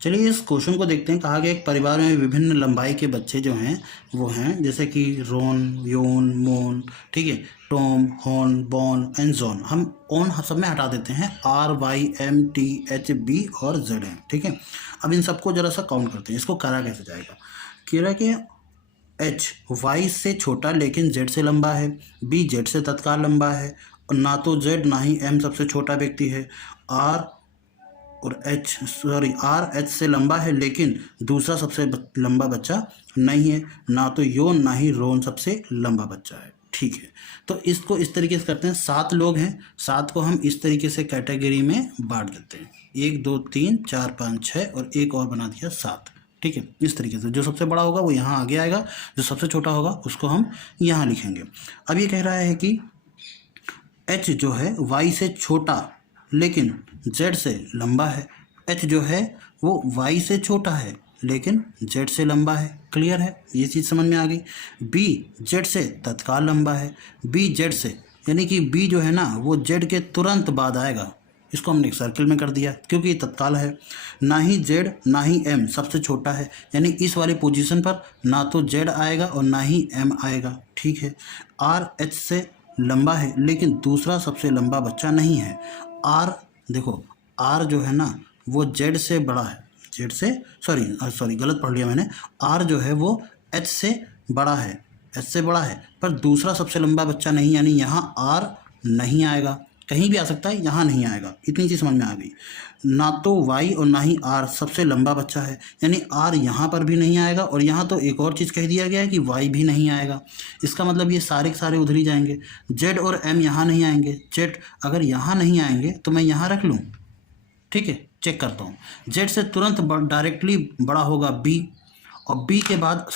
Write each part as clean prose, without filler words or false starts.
चलिए इस क्वेश्चन को देखते हैं। कहा गया एक परिवार में विभिन्न लंबाई के बच्चे जो हैं वो हैं, जैसे कि रोन, योन, मोन, ठीक है, Tom, horn, bon and John. हम ऑन सब में हटा देते हैं, R, Y, M, T, H, B और जेड हैं, ठीक है। अब इन सबको जरा सा काउंट करते हैं। इसको करा कैसे जाएगा? कह रहा है कि एच वाई से छोटा लेकिन जेड से लंबा है, बी जेड से तत्काल लंबा है, और ना तो जेड ना ही एम सबसे छोटा व्यक्ति है, आर आर एच से लंबा है लेकिन दूसरा सबसे लंबा बच्चा नहीं है, ना तो योन ना ही रोन सबसे लंबा बच्चा है, ठीक है। तो इसको इस तरीके से करते हैं। 7 लोग हैं, 7 को हम इस तरीके से कैटेगरी में बांट देते हैं, 1 2 3 4 5 6 और एक और बना दिया 7, ठीक है। इस तरीके से जो सबसे बड़ा होगा वो यहाँ आगे आएगा, जो सबसे छोटा होगा उसको हम यहाँ लिखेंगे। अब ये कह रहा है कि एच जो है वाई से छोटा लेकिन जेड से लंबा है। एच जो है वो वाई से छोटा है लेकिन जेड से लंबा है। क्लियर है, ये चीज़ समझ में आ गई। बी जेड से तत्काल लंबा है। बी जेड से, यानी कि बी जो है ना वो जेड के तुरंत बाद आएगा। इसको हमने एक सर्किल में कर दिया क्योंकि ये तत्काल है। ना ही जेड ना ही एम सबसे छोटा है, यानी इस वाली पोजीशन पर ना तो जेड आएगा और ना ही एम आएगा, ठीक है। आर एच से लंबा है लेकिन दूसरा सबसे लंबा बच्चा नहीं है। आर देखो, आर जो है ना वो जेड से बड़ा है, जेड से सॉरी गलत पढ़ लिया मैंने। आर जो है वो एच से बड़ा है, एच से बड़ा है, पर दूसरा सबसे लंबा बच्चा नहीं, यानी यहाँ आर नहीं आएगा। कहीं भी आ सकता है, यहाँ नहीं आएगा। इतनी चीज़ समझ में आ गई। ना तो वाई और ना ही आर सबसे लंबा बच्चा है, यानी आर यहाँ पर भी नहीं आएगा, और यहाँ तो एक और चीज़ कह दिया गया है कि वाई भी नहीं आएगा। इसका मतलब ये सारे के सारे उधर ही जाएंगे। जेड और एम यहाँ नहीं आएंगे। जेड अगर यहाँ नहीं आएंगे तो मैं यहाँ रख लूँ, ठीक है। चेक करता हूँ, जेड से तुरंत डायरेक्टली बड़ा होगा बी, और बी के बाद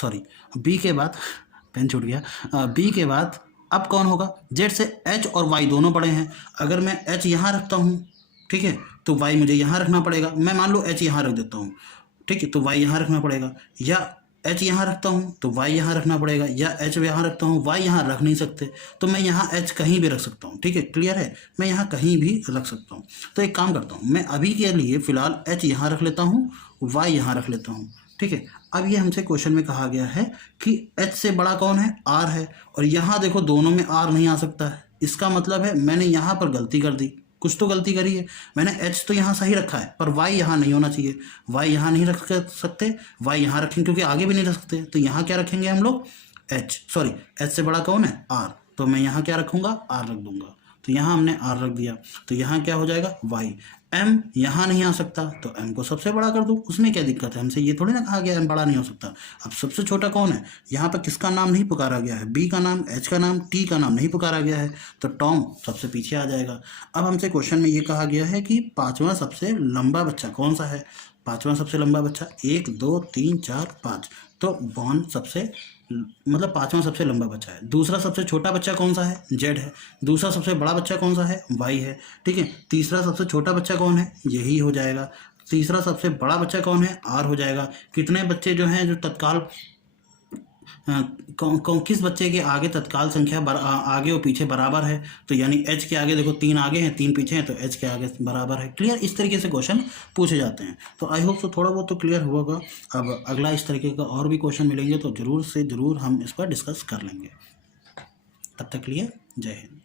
पेन छूट गया। बी के बाद अब कौन होगा? जेड से एच और वाई दोनों बड़े हैं। अगर मैं एच यहाँ रखता हूँ, ठीक है, तो वाई मुझे यहाँ रखना पड़ेगा। मैं मान लो एच यहाँ रख देता हूँ, ठीक है, तो वाई यहाँ रखना पड़ेगा। या एच यहाँ रखता हूँ तो वाई यहाँ रखना पड़ेगा, या एच यहाँ रखता हूँ, वाई यहाँ रख नहीं सकते, तो मैं यहाँ एच कहीं भी रख सकता हूँ, ठीक है। क्लियर है, मैं यहाँ कहीं भी रख सकता हूँ। तो एक काम करता हूँ, मैं अभी के लिए फ़िलहाल एच यहाँ रख लेता हूँ, वाई यहाँ रख लेता हूँ, ठीक है। अब ये हमसे क्वेश्चन में कहा गया है कि एच से बड़ा कौन है? आर है, और यहाँ देखो दोनों में आर नहीं आ सकता है। इसका मतलब है मैंने यहाँ पर गलती कर दी, कुछ तो गलती करी है। मैंने एच तो यहाँ सही रखा है, पर वाई यहाँ नहीं होना चाहिए। वाई यहाँ नहीं रख सकते, वाई यहाँ रखेंगे क्योंकि आगे भी नहीं रख सकते। तो यहाँ क्या रखेंगे हम लोग? एच से बड़ा कौन है? आर। तो मैं यहाँ क्या रखूँगा? आर रख दूंगा। तो यहाँ हमने आर रख दिया, तो यहाँ क्या हो जाएगा? वाई। एम यहाँ नहीं आ सकता, तो एम को सबसे बड़ा कर दूँ, उसमें क्या दिक्कत है? हमसे ये थोड़ी ना कहा गया एम बड़ा नहीं हो सकता। अब सबसे छोटा कौन है? यहाँ पर किसका नाम नहीं पुकारा गया है? बी का नाम, एच का नाम, टी का नाम नहीं पुकारा गया है, तो टॉम सबसे पीछे आ जाएगा। अब हमसे क्वेश्चन में ये कहा गया है कि 5वां सबसे लंबा बच्चा कौन सा है? 5वां सबसे लंबा बच्चा 1 2 3 4 5, तो बॉन सबसे मतलब 5वां सबसे लंबा बच्चा है। दूसरा सबसे छोटा बच्चा कौन सा है? जेड है। दूसरा सबसे बड़ा बच्चा कौन सा है? वाई है, ठीक है। तीसरा सबसे छोटा बच्चा कौन है? यही हो जाएगा। तीसरा सबसे बड़ा बच्चा कौन है? आर हो जाएगा। कितने बच्चे जो हैं जो तत्काल किस बच्चे के आगे तत्काल संख्या आगे और पीछे बराबर है? तो यानी एच के आगे देखो 3 आगे हैं 3 पीछे हैं, तो एच के आगे बराबर है। क्लियर, इस तरीके से क्वेश्चन पूछे जाते हैं। तो आई होप तो थोड़ा बहुत तो क्लियर होगा। अब अगला इस तरीके का और भी क्वेश्चन मिलेंगे तो ज़रूर से ज़रूर हम इस पर डिस्कस कर लेंगे। तब तक के लिए जय हिंद।